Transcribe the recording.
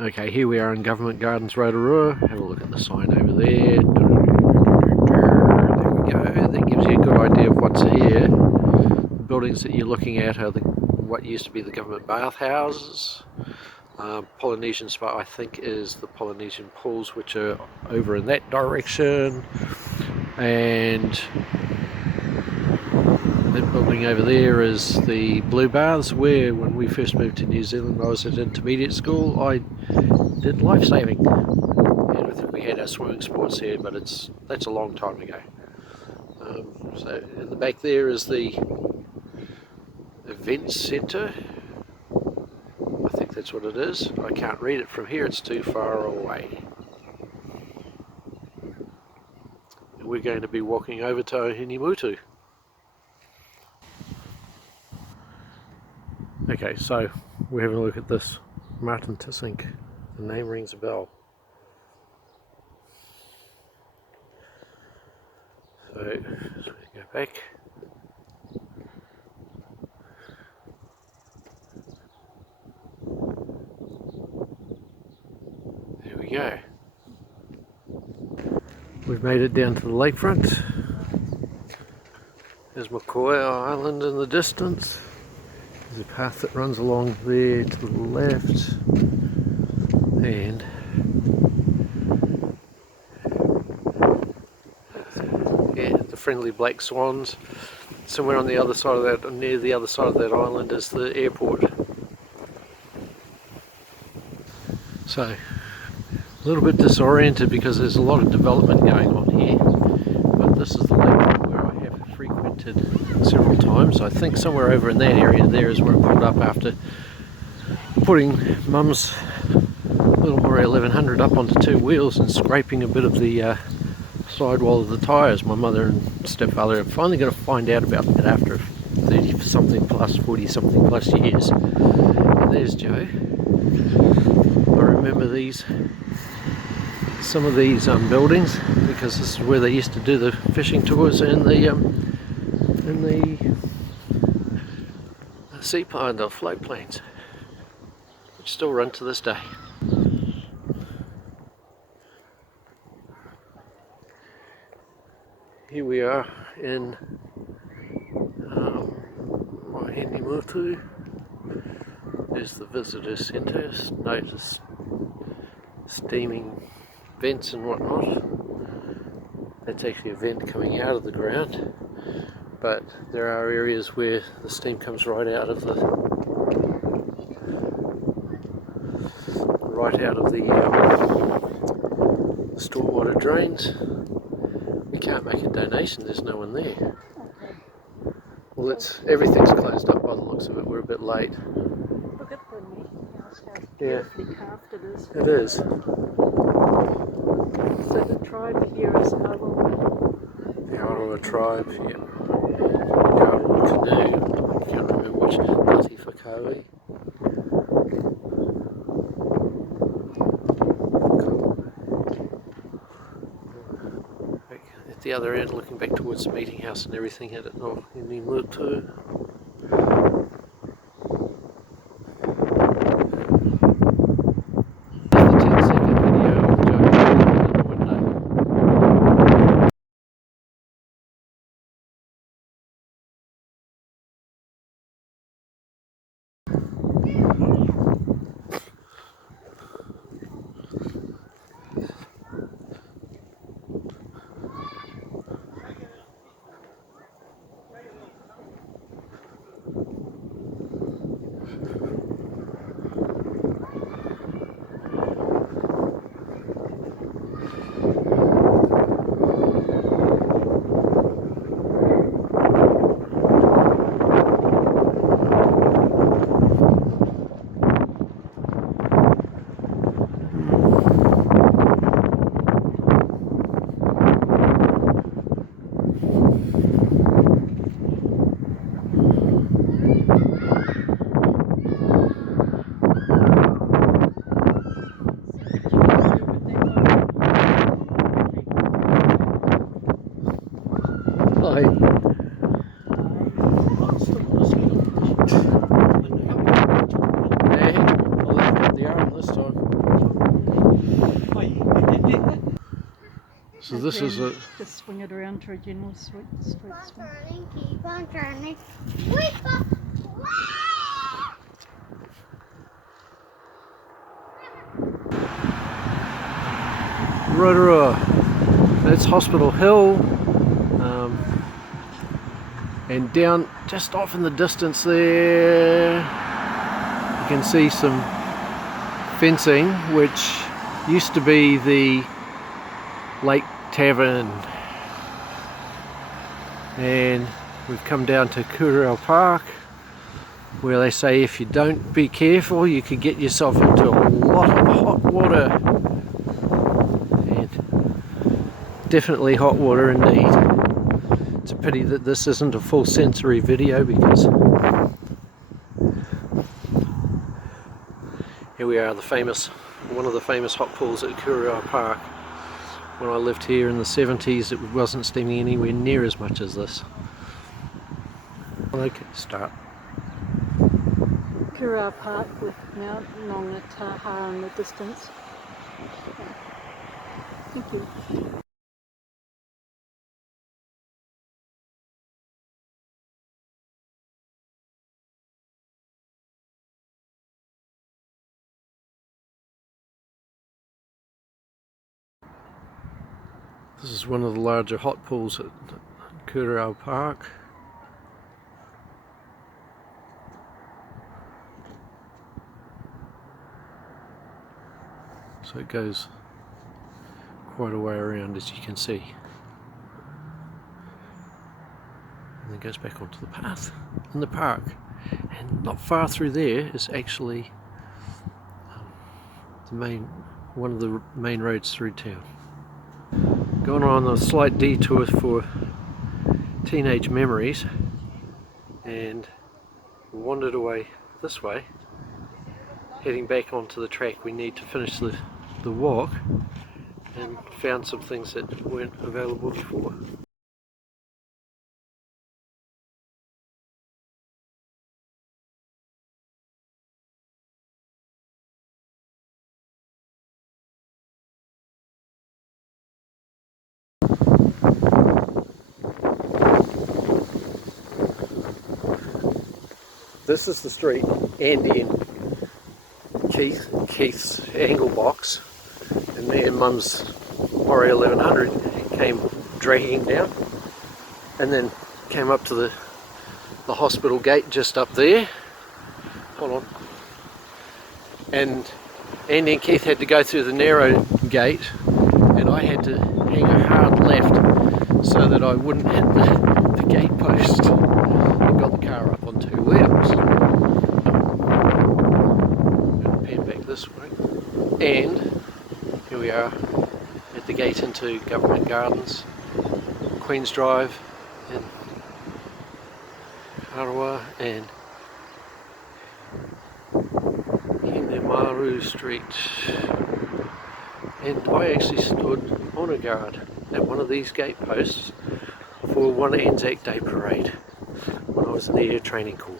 Okay, here we are in Government Gardens, Rotorua. Have a look at the sign over there. There we go. That gives you a good idea of what's here. The buildings that you're looking at are what used to be the government bathhouses. Polynesian Spa, I think, is the Polynesian pools, which are over in that direction. And that building over there is the Blue Baths, where when we first moved to New Zealand, I was at intermediate school, I did lifesaving. And I think we had our swimming sports here, but that's a long time ago. So in the back there is the event centre. I think that's what it is. I can't read it from here, it's too far away. And we're going to be walking over to Ohinimutu. Okay, so we're having a look at this Martin Tissink. The name rings a bell. So go back. There we go. We've made it down to the lakefront. There's Mokoia Island in the distance. There's a path that runs along there to the left. And yeah, the friendly black swans. Somewhere on the other side of that, near the other side of that island, is the airport. So, a little bit disoriented because there's a lot of development going on here. But this is the lake where I have frequented several times. I think somewhere over in that area there is where I pulled up after putting Mum's little Murray 1100 up onto two wheels and scraping a bit of the sidewall of the tyres. My mother and stepfather are finally going to find out about that after 30 something plus, 40 something plus years. And there's Joe. I remember some of these buildings, because this is where they used to do the fishing tours and the seaplane, the float planes, which still run to this day. Here we are in Ohinimutu. There's the visitor centre. Notice steaming vents and whatnot. That's actually a vent coming out of the ground, but there are areas where the steam comes right out of the stormwater drains. We can't make a donation, there's no one there. Well, everything's closed up by the looks of it. We're a bit late. Look at the meeting house, how beautifully carved it is. It is. So the tribe here is Arawak. The Rotorua tribe, yeah. The Rotorua canoe. I can't remember which. Ngāti Whakaui. At the other end, looking back towards the meeting house and everything at it, Ohinimutu. this time. So And this is then a just swing it around to a general street swing. Keep on turning. Rotorua. That's Hospital Hill, and down just off in the distance there you can see some fencing, which used to be the Lake Tavern. And we've come down to Rotorua Park, where they say if you don't be careful you could get yourself into a lot of hot water. And definitely hot water indeed. It's a pity that this isn't a full sensory video, because here we are, one of the famous hot pools at Rotorua Park. When I lived here in the 70s, it wasn't steaming anywhere near as much as this. Okay, start. Rotorua Park with Mount Nongataha in the distance. Thank you. This is one of the larger hot pools at Rotorua Park. So it goes quite a way around, as you can see. And then goes back onto the path in the park. And not far through there is actually one of the main roads through town. Going on a slight detour for teenage memories, and wandered away this way, heading back onto the track. We need to finish the walk, and found some things that weren't available before. This is the street Andy and Keith's angle box, and there Mum's Warrior 1100 came dragging down, and then came up to the hospital gate just up there. Hold on. And Andy and Keith had to go through the narrow gate, and I had to hang a hard left so that I wouldn't hit the gate post, and got the car up on two wheels. Pan back this way, and here we are at the gate into Government Gardens, Queen's Drive in Rotorua, and Hinemaru Street. And I actually stood on a guard at one of these gate posts for one Anzac Day parade when I was in the Air Training Corps.